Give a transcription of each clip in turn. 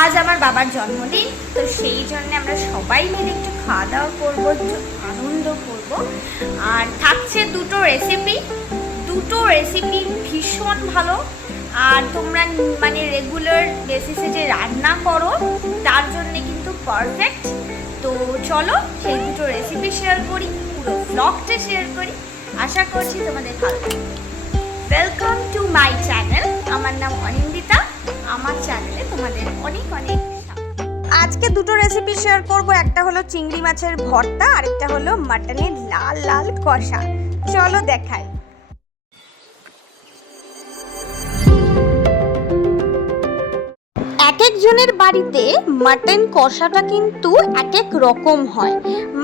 আজ আমার বাবার জন্মদিন, তো সেই জন্য আমরা সবাই মিলে একটু খাওয়া দাওয়া করব, একটু আনন্দ করব। আর থাকছে দুটো রেসিপি দুটো রেসিপি ভীষণ ভালো। আর তোমরা মানে রেগুলার বেসিসে যে রান্না করো, তার জন্য কিন্তু পারফেক্ট তো চলো, সেই দুটো রেসিপি শেয়ার করি, পুরো ব্লগটা শেয়ার করি। আশা করছি তোমাদের ভালো ওয়েলকাম টু মাই চ্যানেল আমার নাম অনিন্দিতা। আমার চ্যানেলে তোমাদের অনেক অনেক আজকে দুটো রেসিপি শেয়ার করব। একটা হলো চিংড়ি মাছের ভর্তা আরেকটা হলো মাটনের লাল লাল কষা। চলো দেখাই। এক একজনের বাড়িতে মাটন কষাটা কিন্তু এক এক রকম হয়।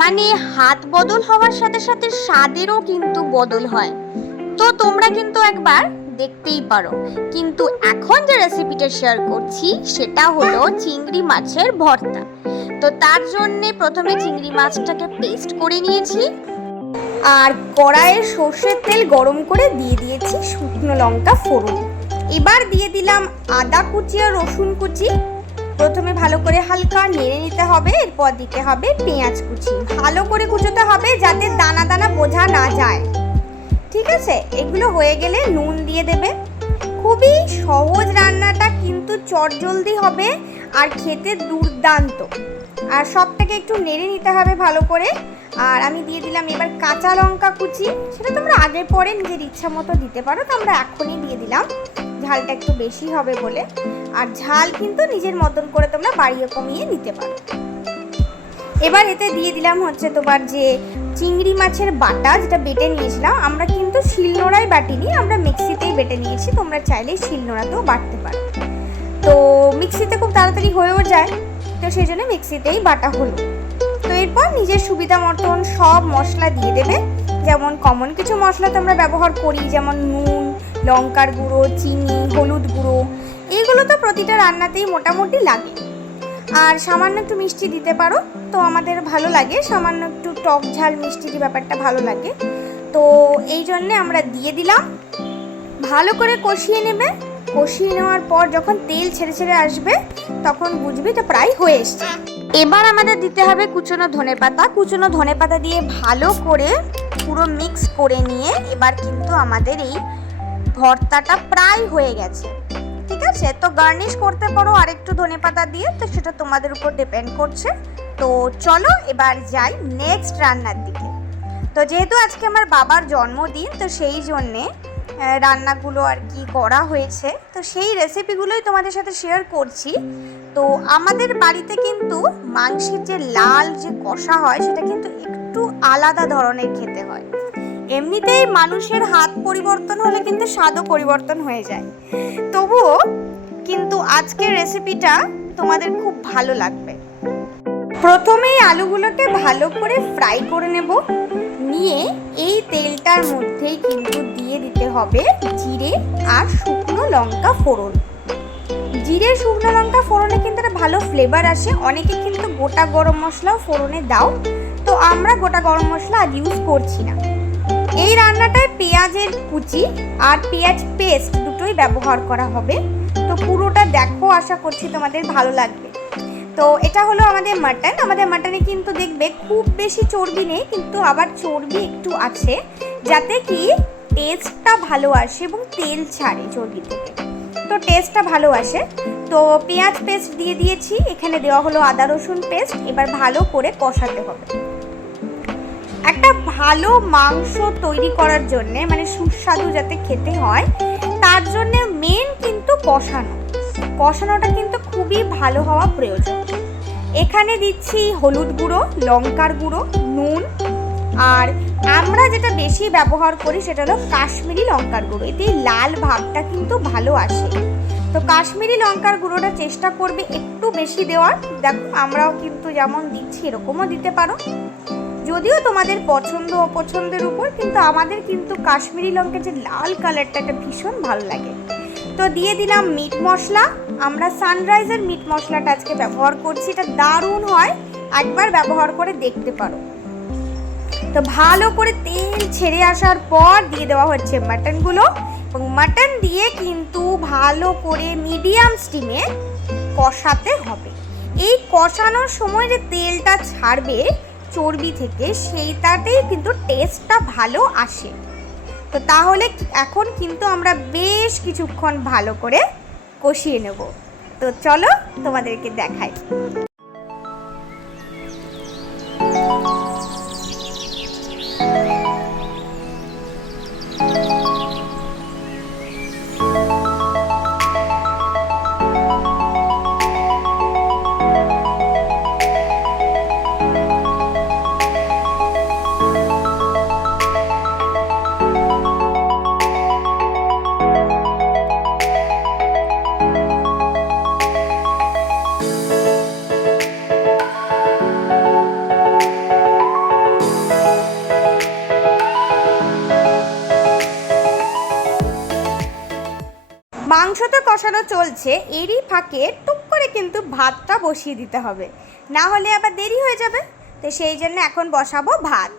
মানে হাত বদল হওয়ার সাথে সাথে স্বাদেরও কিন্তু বদল হয়। তো তোমরা কিন্তু একবার দেখতেই পারো। কিন্তু এখন যে রেসিপিটা শেয়ার করছি, সেটা হলো চিংড়ি মাছের ভর্তা। তো তার জন্য প্রথমে চিংড়ি মাছটাকে পেস্ট করে নিয়েছি। আর কড়াইয়ে সর্ষের তেল গরম করে দিয়ে দিয়েছি শুকনো লঙ্কা ফোড়ন। এবার দিয়ে দিলাম আদা কুচি আর রসুন কুচি। প্রথমে ভালো করে হালকা নেড়ে নিতে হবে, এরপর দিতে হবে পেঁয়াজ কুচি। ভালো করে কুচোতে হবে যাতে দানা দানা বোঝা না যায়। ঠিক আছে? এগুলো হয়ে গেলে নুন দিয়ে দেবে। খুবই সহজ রান্নাটা কিন্তু চটজলদি হবে আর খেতে দুর্দান্ত। আর সবটাকে একটু নেড়ে নিতে হবে ভালো করে। আর আমি দিয়ে দিলাম এবার কাঁচা লঙ্কা কুচি। সেটা তোমরা আগে পরে নিজের ইচ্ছা মতো দিতে পারো, তো আমরা এখনই দিয়ে দিলাম। ঝালটা একটু বেশি হবে বলে। আর ঝাল কিন্তু নিজের মতন করে তোমরা বাড়িয়ে কমিয়ে নিতে পারো। এবার এতে দিয়ে দিলাম হচ্ছে তোমার যে চিংড়ি মাছের বাটা যেটা বেটে নিয়েছিলাম, আমরা কিন্তু শিলনোড়ায় বাটিনি, আমরা মিক্সিতেই বেটে নিয়েছি, তোমরা চাইলে শিলনোড়াতেও বাটতে পারো। তো মিক্সিতে খুব তাড়াতাড়ি হয়েও যায়, তো সেই জন্য মিক্সিতেই বাটা হলো। তো এরপর নিজের সুবিধা মতন সব মশলা দিয়ে দেবে, যেমন কমন কিছু মশলা তো আমরা ব্যবহার করি, যেমন নুন, লঙ্কার গুঁড়ো, চিনি, হলুদ গুঁড়ো এইগুলো তো প্রতিটা রান্নাতেই মোটামুটি লাগে। আর সামান্য একটু মিষ্টি দিতে পারো। তো আমাদের ভালো লাগে, সামান্য একটু টক ঝাল মিষ্টির ব্যাপারটা ভালো লাগে। তো এই জন্যে আমরা দিয়ে দিলাম। ভালো করে কষিয়ে নেবে। কষিয়ে নেওয়ার পর যখন তেল ছেড়ে ছেড়ে আসবে, তখন বুঝবি এটা প্রায় হয়ে এসছে। এবার আমাদের দিতে হবে কুচনো ধনে পাতা। কুচনো ধনে পাতা দিয়ে ভালো করে পুরো মিক্স করে নিয়ে এবার কিন্তু আমাদের এই ভর্তাটা প্রায় হয়ে গেছে। আছে? তো গার্নিশ করতে পারো আরেকটু ধনে পাতা দিয়ে, তো সেটা তোমাদের উপর ডিপেন্ড করছে। তো চলো এবার যাই নেক্সট রান্নার দিকে। তো যেহেতু আজকে আমার বাবার জন্মদিন, তো সেই জন্যে রান্নাগুলো আর কি করা হয়েছে। তো সেই রেসিপিগুলোই তোমাদের সাথে শেয়ার করছি। তো আমাদের বাড়িতে কিন্তু মাংসের যে লাল যে কষা হয়, সেটা কিন্তু একটু আলাদা ধরনের খেতে হয়। এমনিতেই মানুষের হাত পরিবর্তন হলে কিন্তু স্বাদও পরিবর্তন হয়ে যায়। তবুও কিন্তু আজকের রেসিপিটা তোমাদের খুব ভালো লাগবে। প্রথমেই আলুগুলোকে ভালো করে ফ্রাই করে নেব। নিয়ে এই তেলটার মধ্যেই কিন্তু দিয়ে দিতে হবে জিরে আর শুকনো লঙ্কা ফোড়ন। জিরে, শুকনো লঙ্কা ফোড়নে কিন্তু একটা ভালো ফ্লেভার আসে। অনেকে কিন্তু গোটা গরম মশলাও ফোড়নে দাও। তো আমরা গোটা গরম মশলা আজ ইউজ করছি না। এই রান্নাটায় পেঁয়াজের কুচি আর পেঁয়াজ পেস্ট দুটোই ব্যবহার করা হবে। তো পুরোটা দেখো, আশা করছি তোমাদের ভালো লাগবে। তো এটা হলো আমাদের মাটন। আমাদের মাটনে কিন্তু দেখবে খুব বেশি চর্বি নেই, কিন্তু আবার চর্বি একটু আছে, যাতে কি টেস্টটা ভালো আসে এবং তেল ছাড়ে চর্বি থেকে। তো টেস্টটা ভালো আসে। তো পেঁয়াজ পেস্ট দিয়ে দিয়েছি। এখানে দেওয়া হলো আদা রসুন পেস্ট। এবার ভালো করে কষাতে হবে। একটা ভালো মাংস তৈরি করার জন্য মানে সুস্বাদু যাতে খেতে হয়, তার জন্য মেন কিন্তু কষানো। কষানোটা কিন্তু খুবই ভালো হওয়া প্রয়োজন। এখানে দিচ্ছি হলুদ গুঁড়ো, লঙ্কার গুঁড়ো, নুন, আর আমরা যেটা বেশি ব্যবহার করি সেটা হলো কাশ্মীরি লঙ্কার গুঁড়ো। এতে লাল ভাবটা কিন্তু ভালো আসে। তো কাশ্মীরি লঙ্কার গুঁড়োটা চেষ্টা করবে একটু বেশি দেওয়ার। দেখো, আমরাও কিন্তু যেমন দিচ্ছি, এরকমও দিতে পারো। যদিও তোমাদের পছন্দ অপছন্দের উপর, কিন্তু আমাদের কিন্তু কাশ্মীরি লঙ্কা যে লাল কালারটা এটা ভীষণ ভালো লাগে। তো দিয়ে দিলাম মিট মশলা। আমরা সানরাইজের মিট মশলাটা আজকে ব্যবহার করছি, এটা দারুণ হয়। একবার ব্যবহার করে দেখতে পারো। তো ভালো করে তেল ছেড়ে আসার পর দিয়ে দেওয়া হচ্ছে মাটনগুলো এবং মাটন দিয়ে কিন্তু ভালো করে মিডিয়াম স্টিমে কষাতে হবে। এই কষানোর সময় যে তেলটা ছাড়বে চর্বি থেকে, সেইটাতেই কিন্তু টেস্টটা ভালো আসে। তো তাহলে এখন কিন্তু আমরা বেশ কিছুক্ষণ ভালো করে কষিয়ে নেব। তো চলো তোমাদেরকে দেখাই। মাংস তো কষানো চলছে, এরই ফাঁকে টুক করে কিন্তু ভাতটা বসিয়ে দিতে হবে। না হলে আবার দেরি হয়ে যাবে। তো সেই জন্য এখন বসাবো ভাত।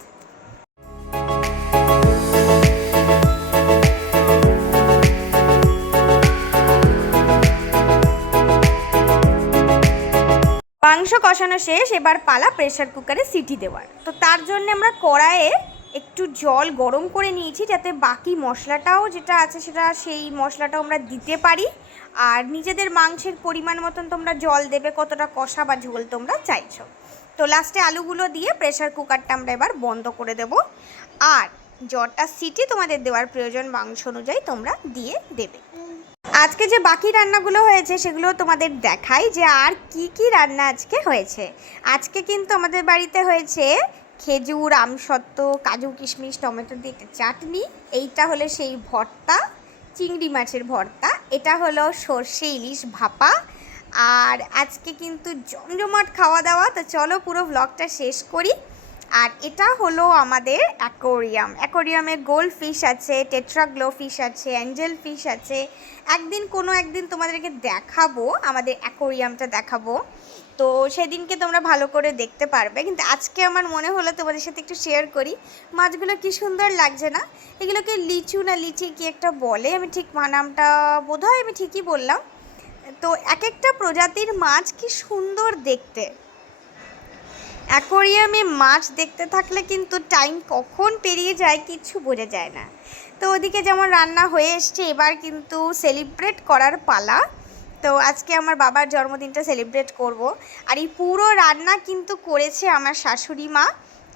মাংস কষানো শেষ, এবার পালা প্রেসার কুকারে সিটি দেওয়ার। তো তার জন্য আমরা কড়াইয়ে একটু জল গরম করে নিয়েছি যাতে বাকি মশলাটাও যেটা আছে সেটা সেই মশলাটাও আমরা দিতে পারি। আর নিজেদের মাংসের পরিমাণ মতন তোমরা জল দেবে, কতটা কষা বা ঝোল তোমরা চাইছো। তো লাস্টে আলুগুলো দিয়ে প্রেসার কুকারটা আমরা এবার বন্ধ করে দেব। আর জলটা সিটি তোমাদের দেওয়ার প্রয়োজন মাংস অনুযায়ী তোমরা দিয়ে দেবে। আজকে যে বাকি রান্নাগুলো হয়েছে সেগুলো তোমাদের দেখাই যে আর কি কি রান্না আজকে হয়েছে। আজকে কিন্তু আমাদের বাড়িতে হয়েছে খেজুর আমসত্ত্ব কাজু, কিশমিশ, টমেটো দিয়ে একটা চাটনি। এইটা হলো সেই ভর্তা, চিংড়ি মাছের ভর্তা। এটা হলো সর্ষে ইলিশ ভাপা। আর আজকে কিন্তু জমজমাট খাওয়া দাওয়া, তো চলো পুরো ব্লগটা শেষ করি। আর এটা হলো আমাদের অ্যাকোরিয়াম অ্যাকোরিয়ামে গোল্ড ফিশ আছে টেট্রাগ্লো ফিশ আছে অ্যাঞ্জেল ফিশ আছে। একদিন কোনো একদিন তোমাদেরকে দেখাবো, আমাদের অ্যাকোরিয়ামটা দেখাবো। তো সেদিনকে তোমরা ভালো করে দেখতে পারবে। কিন্তু আজকে আমার মনে হলো তোমাদের সাথে একটু শেয়ার করি, মাছগুলো কি সুন্দর লাগছে না? এগুলোকে লিচু না লিচি কি একটা বলে? আমি ঠিক নামটা বোধহয় আমি ঠিকই বললাম। তো এক একটা প্রজাতির মাছ কি সুন্দর দেখতে। অ্যাকোরিয়ামে মাছ দেখতে থাকলে কিন্তু টাইম কখন পেরিয়ে যায় কিচ্ছু বোঝা যায় না। তো ওদিকে যেমন রান্না হয়ে এসছে, এবার কিন্তু সেলিব্রেট করার পালা। তো আজকে আমার বাবার জন্মদিনটা সেলিব্রেট করব। আর এই পুরো রান্না কিন্তু করেছে আমার শাশুড়ি মা।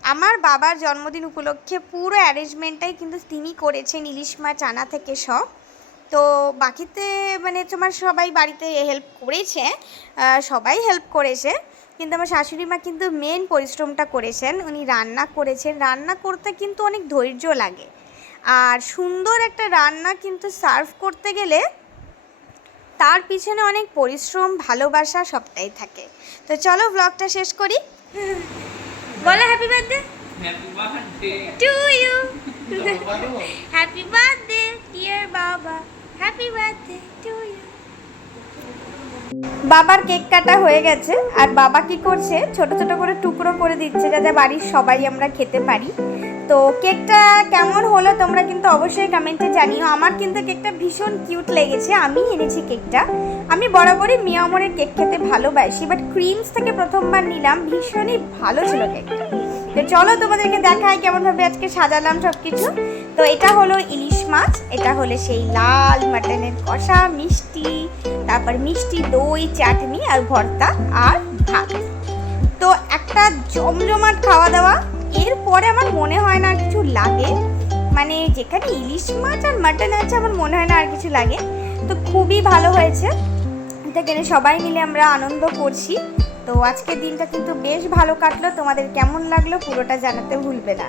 আমার বাবার জন্মদিন উপলক্ষে পুরো অ্যারেঞ্জমেন্টটাই কিন্তু তিনি করেছেন, ইলিশ মাছ আনা থেকে সব। তো বাকিতে মানে তোমার সবাই বাড়িতে হেল্প করেছে সবাই হেল্প করেছে। কিন্তু আমার শাশুড়ি মা কিন্তু মেন পরিশ্রমটা করেছেন, উনি রান্না করেছেন। রান্না করতে কিন্তু অনেক ধৈর্য লাগে। আর সুন্দর একটা রান্না কিন্তু সার্ভ করতে গেলে তার পিছনে অনেক পরিশ্রম ভালোবাসা সবটাই থাকে। তো চলো ব্লগটা শেষ করি। বলো happy birthday. To you. Happy birthday dear বাবা হ্যাপি বার্থডে টু ইউ বাবার কেক কাটা হয়ে গেছে আর বাবা কি করছে ছোট ছোট করে টুকরো করে দিচ্ছে যাতে বাড়ির সবাই আমরা খেতে পারি। তো কেকটা কেমন হলো তোমরা কিন্তু অবশ্যই কমেন্টে জানিও। আমার কিন্তু কেকটা ভীষণ কিউট লেগেছে, আমি এনেছি কেকটা। আমি বরাবরই মিয়ামরের কেক খেতে ভালোবাসি বাট ক্রিমস থেকে প্রথমবার নিলাম, ভীষণই ভালো ছিল কেকটা। তো চলো তোমাদেরকে দেখায় কেমনভাবে আজকে সাজালাম সব কিছু তো এটা হলো ইলিশ মাছ, এটা হলো সেই লাল মাটনের কষা, মিষ্টি, তারপর মিষ্টি দই, চাটনি আর ভর্তা আর ভাত। তো একটা জমজমাট খাওয়া দাওয়া এরপরে আমার মনে হয় না আর কিছু লাগে। মানে যেখানে ইলিশ মাছ আর মাটন আছে আমার মনে হয় না আর কিছু লাগে। তো খুবই ভালো হয়েছে। এটা এখানে সবাই মিলে আমরা আনন্দ করছি। তো আজকের দিনটা কিন্তু বেশ ভালো কাটলো। তোমাদের কেমন লাগল পুরোটা জানাতে ভুলবে না।